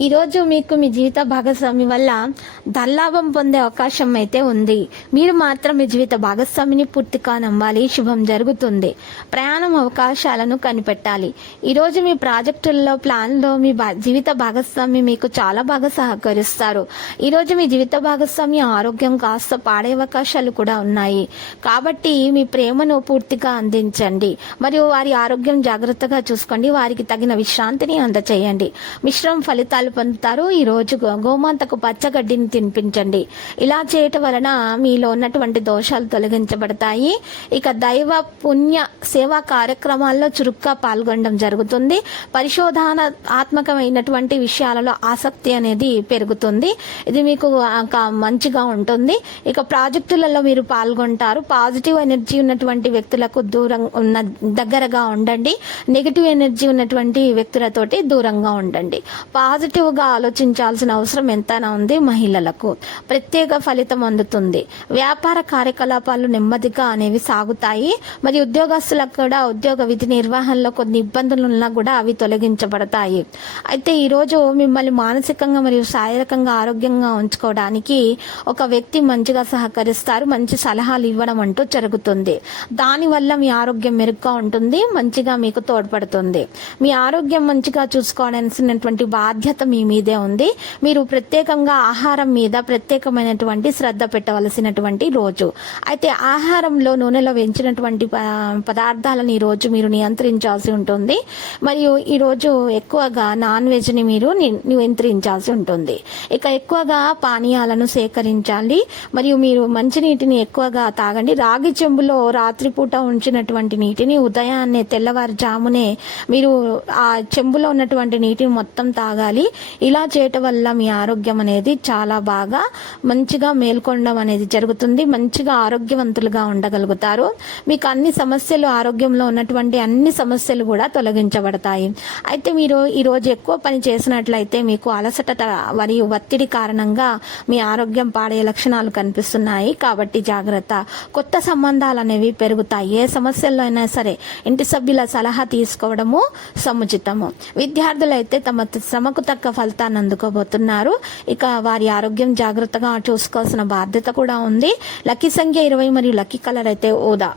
ఈరోజు మీకు మీ జీవిత భాగస్వామి వల్ల ధనలాభం పొందే అవకాశం అయితే ఉంది. మీరు మాత్రం మీ జీవిత భాగస్వామిని పూర్తిగా నమ్మాలి. శుభం జరుగుతుంది. ప్రయాణం అవకాశాలను కనిపెట్టాలి. ఈరోజు మీ ప్రాజెక్టుల్లో ప్లాన్లో మీ భా- జీవిత భాగస్వామి మీకు చాలా బాగా సహకరిస్తారు. ఈరోజు మీ జీవిత భాగస్వామి ఆరోగ్యం కాస్త పాడే అవకాశాలు కూడా ఉన్నాయి. కాబట్టి మీ ప్రేమను పూర్తిగా అందించండి. మరియు వారి ఆరోగ్యం జాగ్రత్తగా చూసుకోండి. వారికి తగిన విశ్రాంతిని అందచేయండి. మిశ్రమ ఫలితాలు పొందుతారు. ఈ రోజు గోమాతకు పచ్చగడ్డిని తినిపించండి. ఇలా చేయటం వలన మీలో ఉన్నటువంటి దోషాలు తొలగించబడతాయి. ఇక దైవ పుణ్య సేవా కార్యక్రమాల్లో చురుగ్గా పాల్గొనడం జరుగుతుంది. పరిశోధనాత్మకమైనటువంటి విషయాలలో ఆసక్తి అనేది పెరుగుతుంది. ఇది మీకు మంచిగా ఉంటుంది. ఇక ప్రాజెక్టులలో మీరు పాల్గొంటారు. పాజిటివ్ ఎనర్జీ ఉన్నటువంటి వ్యక్తులకు దూరం ఉన్న దగ్గరగా ఉండండి. నెగిటివ్ ఎనర్జీ ఉన్నటువంటి వ్యక్తులతోటి దూరంగా ఉండండి. పాజిటివ్ పాజిటివ్గా ఆలోచించాల్సిన అవసరం ఎంతైనా ఉంది మహిళలకు. ప్రత్యేక ఫలితం అందుతుంది. వ్యాపార కార్యకలాపాలు నెమ్మదిగా అనేవి సాగుతాయి. మరి ఉద్యోగస్తులకు కూడా ఉద్యోగ విధి నిర్వహణలో కొన్ని ఇబ్బందులు ఉన్నా కూడా అవి తొలగించబడతాయి. అయితే ఈరోజు మిమ్మల్ని మానసికంగా మరియు శారీరకంగా ఆరోగ్యంగా ఉంచుకోవడానికి ఒక వ్యక్తి మంచిగా సహకరిస్తారు. మంచి సలహాలు ఇవ్వడం అంటూ జరుగుతుంది. దానివల్ల మీ ఆరోగ్యం మెరుగ్గా ఉంటుంది మంచిగా మీకు తోడ్పడుతుంది. మీ ఆరోగ్యం మంచిగా చూసుకోవాల్సినటువంటి బాధ్యత మీ మీదే ఉంది. మీరు ప్రత్యేకంగా ఆహారం మీద ప్రత్యేకమైనటువంటి శ్రద్ధ పెట్టవలసినటువంటి రోజు. అయితే ఆహారంలో నూనెలో వేయించినటువంటి ప- పదార్థాలను ఈ రోజు మీరు నియంత్రించాల్సి ఉంటుంది. మరియు ఈ రోజు ఎక్కువగా నాన్ వెజ్ని మీరు ని- నియంత్రించాల్సి ఉంటుంది. ఇక ఎక్కువగా పానీయాలను సేకరించాలి. మరియు మీరు మంచినీటిని ఎక్కువగా తాగండి. రాగి చెంబులో రాత్రిపూట ఉంచినటువంటి నీటిని ఉదయాన్నే తెల్లవారుజామునే మీరు ఆ చెంబులో ఉన్నటువంటి నీటిని మొత్తం తాగాలి. ఇలా చేయటం వల్ల మీ ఆరోగ్యం అనేది చాలా బాగా మంచిగా మేల్కొనడం అనేది జరుగుతుంది. మంచిగా ఆరోగ్యవంతులుగా ఉండగలుగుతారు. మీకు అన్ని సమస్యలు ఆరోగ్యంలో ఉన్నటువంటి అన్ని సమస్యలు కూడా తొలగించబడతాయి. అయితే మీరు ఈరోజు ఎక్కువ పని చేసినట్లయితే మీకు అలసట మరియు ఒత్తిడి కారణంగా మీ ఆరోగ్యం పాడే లక్షణాలు కనిపిస్తున్నాయి. కాబట్టి జాగ్రత్త. కొత్త సంబంధాలు అనేవి పెరుగుతాయి. ఏ సమస్యల్లో అయినా సరే ఇంటి సభ్యుల సలహా తీసుకోవడము సముచితము. విద్యార్థులైతే తమ శ్రమకు తగ్గ ఫలితాన్ని అందుకోబోతున్నారు. ఇక వారి ఆరోగ్యం జాగ్రత్తగా చూసుకోవాల్సిన బాధ్యత కూడా ఉంది. లక్కీ సంఖ్య ఇరవై మరియు లక్కీ కలర్ అయితే ఓదా.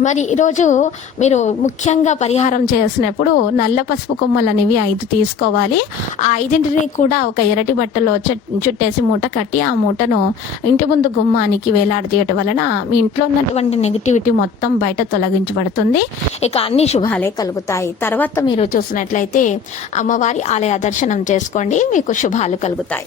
మరి ఈరోజు మీరు ముఖ్యంగా పరిహారం చేసినప్పుడు నల్ల పసుపు కొమ్మలు అనేవి ఐదు తీసుకోవాలి. ఆ ఐదింటిని కూడా ఒక ఎరటి బట్టలో చుట్టేసి మూట కట్టి ఆ మూటను ఇంటి ముందు గుమ్మానికి వేలాడదీయటం వలన మీ ఇంట్లో ఉన్నటువంటి నెగిటివిటీ మొత్తం బయట తొలగించబడుతుంది. ఇక అన్ని శుభాలే కలుగుతాయి. తర్వాత మీరు చూసినట్లయితే అమ్మవారి ఆలయ దర్శనం చేసుకోండి. మీకు శుభాలు కలుగుతాయి.